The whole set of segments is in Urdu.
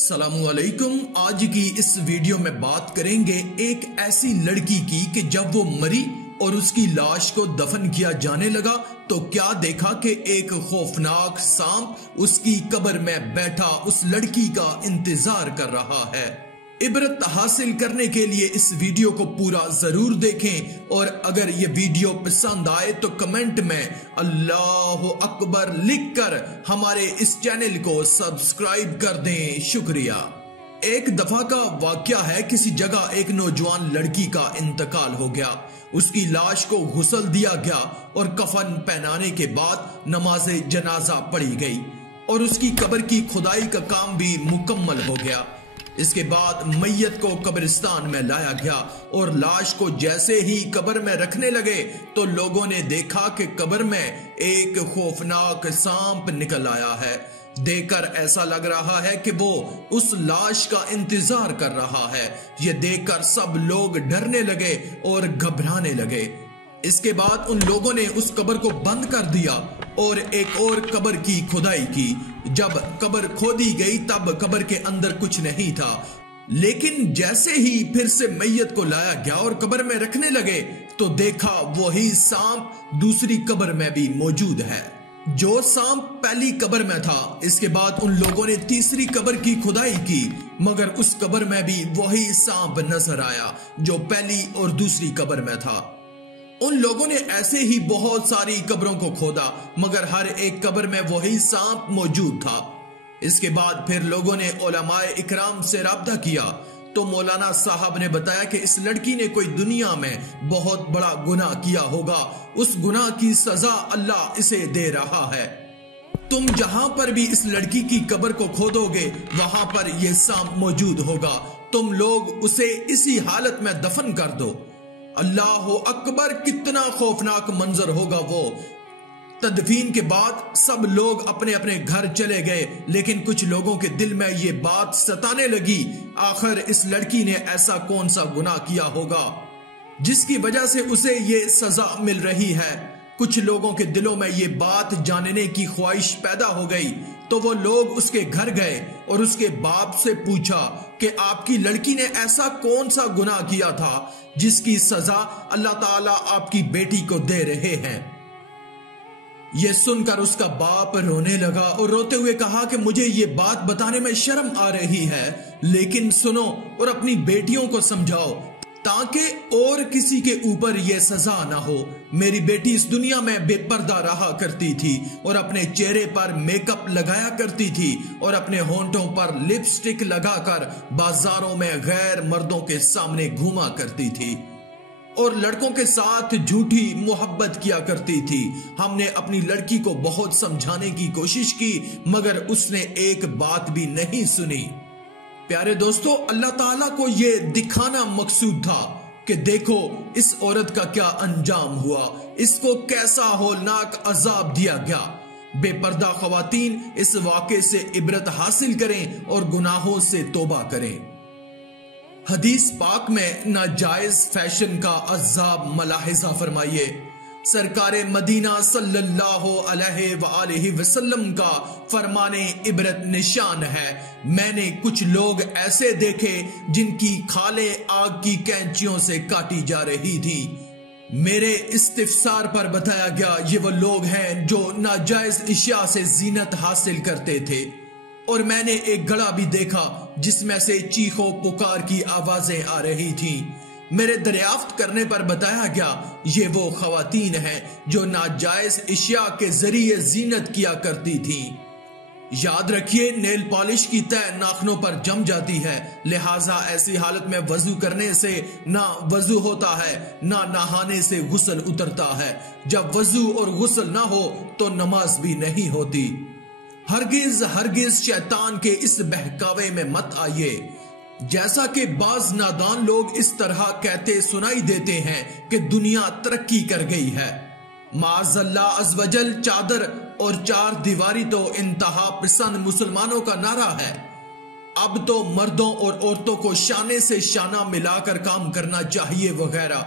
السلام علیکم۔ آج کی اس ویڈیو میں بات کریں گے ایک ایسی لڑکی کی کہ جب وہ مری اور اس کی لاش کو دفن کیا جانے لگا تو کیا دیکھا کہ ایک خوفناک سانپ اس کی قبر میں بیٹھا اس لڑکی کا انتظار کر رہا ہے۔ عبرت حاصل کرنے کے لیے اس ویڈیو کو پورا ضرور دیکھیں، اور اگر یہ ویڈیو پسند آئے تو کمنٹ میں اللہ اکبر لکھ کر ہمارے اس چینل کو سبسکرائب کر دیں۔ شکریہ۔ ایک دفعہ کا واقعہ ہے، کسی جگہ ایک نوجوان لڑکی کا انتقال ہو گیا۔ اس کی لاش کو غسل دیا گیا اور کفن پہنانے کے بعد نماز جنازہ پڑھی گئی اور اس کی قبر کی کھدائی کا کام بھی مکمل ہو گیا۔ اس کے بعد میت کو قبرستان میں لایا گیا اور لاش کو جیسے ہی قبر میں رکھنے لگے تو لوگوں نے دیکھا کہ قبر میں ایک خوفناک سانپ نکل آیا ہے۔ دیکھ کر ایسا لگ رہا ہے کہ وہ اس لاش کا انتظار کر رہا ہے۔ یہ دیکھ کر سب لوگ ڈرنے لگے اور گھبرانے لگے۔ اس کے بعد ان لوگوں نے اس قبر کو بند کر دیا اور ایک اور قبر کی کھدائی کی۔ جب قبر کھودی گئی تب قبر کے اندر کچھ نہیں تھا، لیکن جیسے ہی پھر سے میت کو لایا گیا اور قبر میں رکھنے لگے تو دیکھا وہی سانپ دوسری قبر میں بھی موجود ہے جو سانپ پہلی قبر میں تھا۔ اس کے بعد ان لوگوں نے تیسری قبر کی کھدائی کی، مگر اس قبر میں بھی وہی سانپ نظر آیا جو پہلی اور دوسری قبر میں تھا۔ ان لوگوں نے ایسے ہی بہت ساری قبروں کو کھودا، مگر ہر ایک قبر میں وہی سانپ موجود تھا۔ اس کے بعد پھر لوگوں نے علماء اکرام سے رابطہ کیا تو مولانا صاحب نے بتایا کہ اس لڑکی نے کوئی دنیا میں بہت بڑا گناہ کیا ہوگا، اس گناہ کی سزا اللہ اسے دے رہا ہے۔ تم جہاں پر بھی اس لڑکی کی قبر کو کھودو گے وہاں پر یہ سانپ موجود ہوگا، تم لوگ اسے اسی حالت میں دفن کر دو۔ اللہ اکبر، کتنا خوفناک منظر ہوگا وہ۔ تدفین کے بعد سب لوگ اپنے اپنے گھر چلے گئے، لیکن کچھ لوگوں کے دل میں یہ بات ستانے لگی، آخر اس لڑکی نے ایسا کون سا گناہ کیا ہوگا جس کی وجہ سے اسے یہ سزا مل رہی ہے۔ کچھ لوگوں کے دلوں میں یہ بات جاننے کی خواہش پیدا ہو گئی تو وہ لوگ اس کے گھر گئے اور اس کے باپ سے پوچھا کہ آپ کی لڑکی نے ایسا کون سا گناہ کیا تھا جس کی سزا اللہ تعالیٰ آپ کی بیٹی کو دے رہے ہیں۔ یہ سن کر اس کا باپ رونے لگا اور روتے ہوئے کہا کہ مجھے یہ بات بتانے میں شرم آ رہی ہے، لیکن سنو اور اپنی بیٹیوں کو سمجھاؤ تاکہ اور کسی کے اوپر یہ سزا نہ ہو۔ میری بیٹی اس دنیا میں بے پردہ رہا کرتی تھی اور اپنے چہرے پر میک اپ لگایا کرتی تھی اور اپنے ہونٹوں پر لپسٹک لگا کر بازاروں میں غیر مردوں کے سامنے گھوما کرتی تھی اور لڑکوں کے ساتھ جھوٹی محبت کیا کرتی تھی۔ ہم نے اپنی لڑکی کو بہت سمجھانے کی کوشش کی مگر اس نے ایک بات بھی نہیں سنی۔ پیارے دوستو، اللہ تعالیٰ کو یہ دکھانا مقصود تھا کہ دیکھو اس عورت کا کیا انجام ہوا، اس کو کیسا ہولناک عذاب دیا گیا۔ بے پردہ خواتین اس واقعے سے عبرت حاصل کریں اور گناہوں سے توبہ کریں۔ حدیث پاک میں ناجائز فیشن کا عذاب ملاحظہ فرمائیے۔ سرکار مدینہ صلی اللہ علیہ وآلہ وسلم کا فرمان عبرت نشان ہے، میں نے کچھ لوگ ایسے دیکھے جن کی کھالیں آگ کی کینچیوں سے کاٹی جا رہی تھی۔ میرے استفسار پر بتایا گیا یہ وہ لوگ ہیں جو ناجائز اشیاء سے زینت حاصل کرتے تھے، اور میں نے ایک گھڑا بھی دیکھا جس میں سے چیخ و پکار کی آوازیں آ رہی تھیں۔ میرے دریافت کرنے پر بتایا گیا یہ وہ خواتین ہیں جو ناجائز اشیاء کے ذریعے زینت کیا کرتی تھیں۔ یاد رکھیے، نیل پالش کی تہ ناخنوں پر جم جاتی ہے، لہٰذا ایسی حالت میں وضو کرنے سے نہ وضو ہوتا ہے نہ نہانے سے غسل اترتا ہے۔ جب وضو اور غسل نہ ہو تو نماز بھی نہیں ہوتی۔ ہرگز ہرگز شیطان کے اس بہکاوے میں مت آئیے۔ جیسا کہ بعض نادان لوگ اس طرح کہتے سنائی دیتے ہیں کہ دنیا ترقی کر گئی ہے۔ معاذ اللہ عز و جل، چادر اور چار دیواری تو انتہا پسند مسلمانوں کا نعرہ ہے۔ اب تو مردوں اور عورتوں کو شانے سے شانہ ملا کر کام کرنا چاہیے وغیرہ۔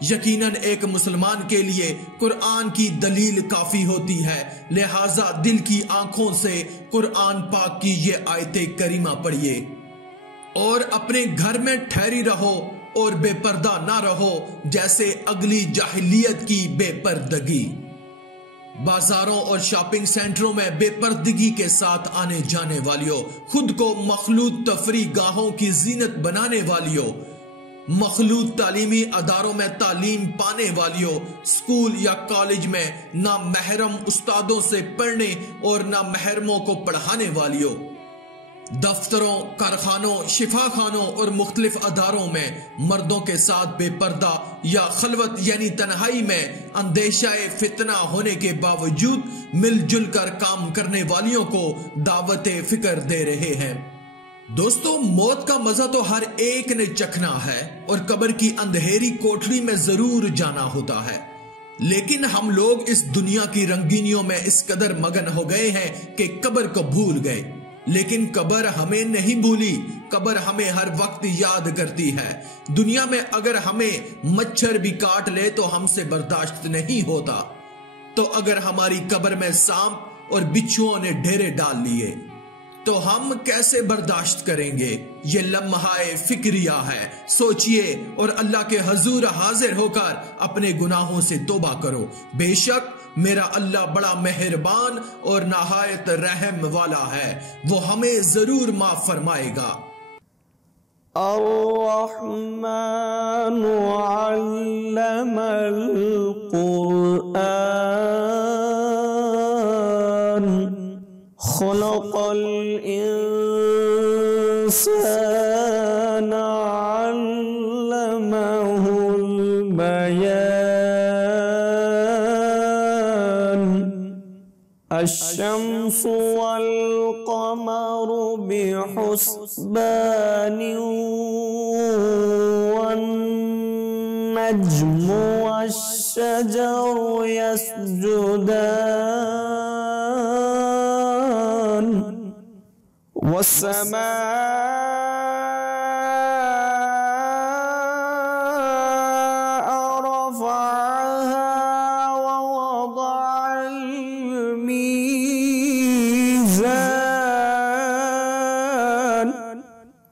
یقیناً ایک مسلمان کے لیے قرآن کی دلیل کافی ہوتی ہے، لہٰذا دل کی آنکھوں سے قرآن پاک کی یہ آیت کریمہ پڑھیے اور اپنے گھر میں ٹھہری رہو اور بے پردہ نہ رہو جیسے اگلی جاہلیت کی بے پردگی۔ بازاروں اور شاپنگ سینٹروں میں بے پردگی کے ساتھ آنے جانے والیوں، خود کو مخلوط تفریح گاہوں کی زینت بنانے والیوں، مخلوط تعلیمی اداروں میں تعلیم پانے والیوں، اسکول یا کالج میں نامحرم استادوں سے پڑھنے اور نامحرموں کو پڑھانے والیوں، دفتروں، کارخانوں، شفا خانوں اور مختلف اداروں میں مردوں کے ساتھ بے پردہ یا خلوت یعنی تنہائی میں اندیشہ فتنہ ہونے کے باوجود مل جل کر کام کرنے والیوں کو دعوت فکر دے رہے ہیں۔ دوستو، موت کا مزہ تو ہر ایک نے چکھنا ہے اور قبر کی اندھیری کوٹھری میں ضرور جانا ہوتا ہے، لیکن ہم لوگ اس دنیا کی رنگینیوں میں اس قدر مگن ہو گئے ہیں کہ قبر کو بھول گئے، لیکن قبر ہمیں نہیں بھولی، قبر ہمیں ہر وقت یاد کرتی ہے۔ دنیا میں اگر ہمیں مچھر بھی کاٹ لے تو ہم سے برداشت نہیں ہوتا، تو اگر ہماری قبر میں سانپ اور بچھوؤں نے ڈیرے ڈال لیے تو ہم کیسے برداشت کریں گے؟ یہ لمحہ فکریہ ہے، سوچئے اور اللہ کے حضور حاضر ہو کر اپنے گناہوں سے توبہ کرو، بے شک میرا اللہ بڑا مہربان اور نہایت رحم والا ہے، وہ ہمیں ضرور معاف فرمائے گا۔ الرحمن علم القرآن خلق الإنسان علمه البيان الشمس والقمر بحسبان والنجم والشجر يسجدان والسماء رفعها ووضع الميزان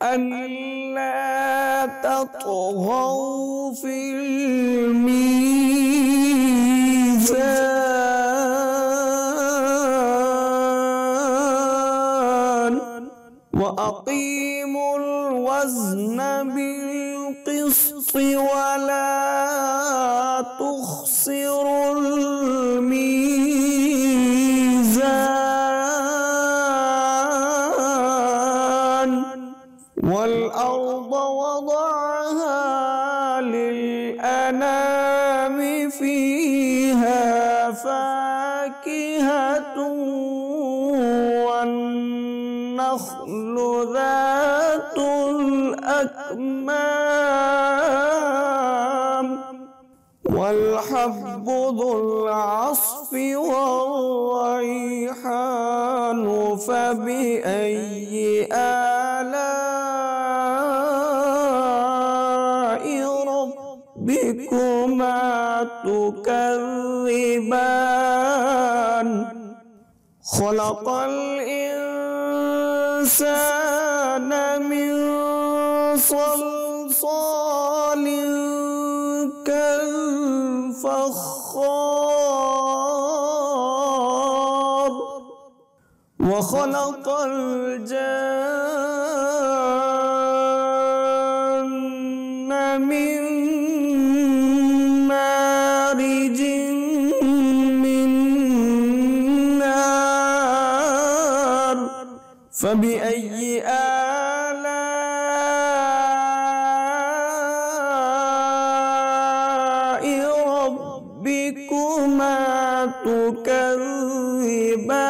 ألا تطغوا في الميزان وأقيموا الوزن بالقسط ولا تخسروا الميزان والأرض وضعها للأنام فيها فاكهة والنخل ذات الأكمام والحب ذو العصف والريحان فبأي آلاء ربكما تكذبان خلق الإنسان من صلصال كالفخار وخلق الجن من مارج من نار فبأي آلاء ربكما تكذبان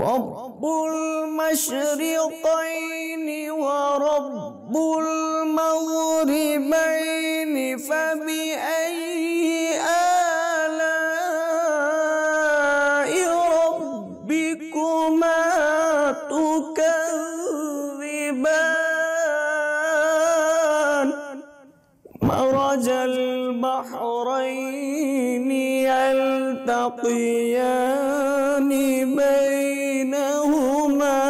رب المشرقين ورب المغربين فبأي آلاء ربكما تكذبان تبغيان بينهما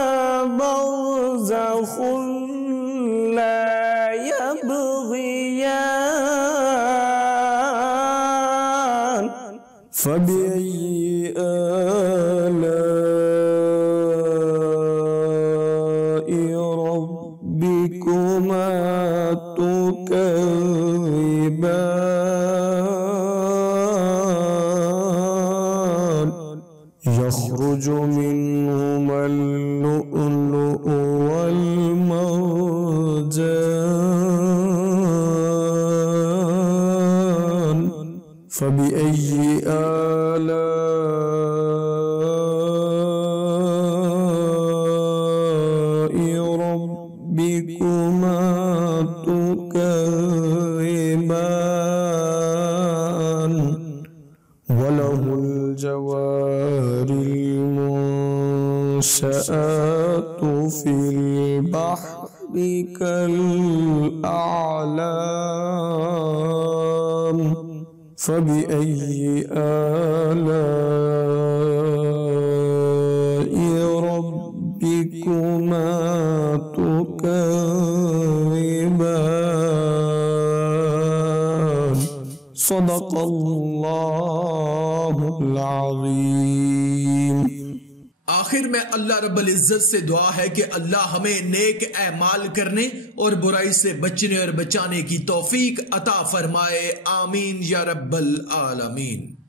برزخ لا يبغيان فبأي آلاء ربكما تكذبان يخرج منهما اللؤلؤ والمرجان فبأي آلاء ربكما تكذبان وله الجوار المنشآت في البحر كالأعلام فبأي آلاء ربكما تكذبان صدق الله العظيم۔ آخر میں اللہ رب العزت سے دعا ہے کہ اللہ ہمیں نیک اعمال کرنے اور برائی سے بچنے اور بچانے کی توفیق عطا فرمائے، آمین یا رب العالمین۔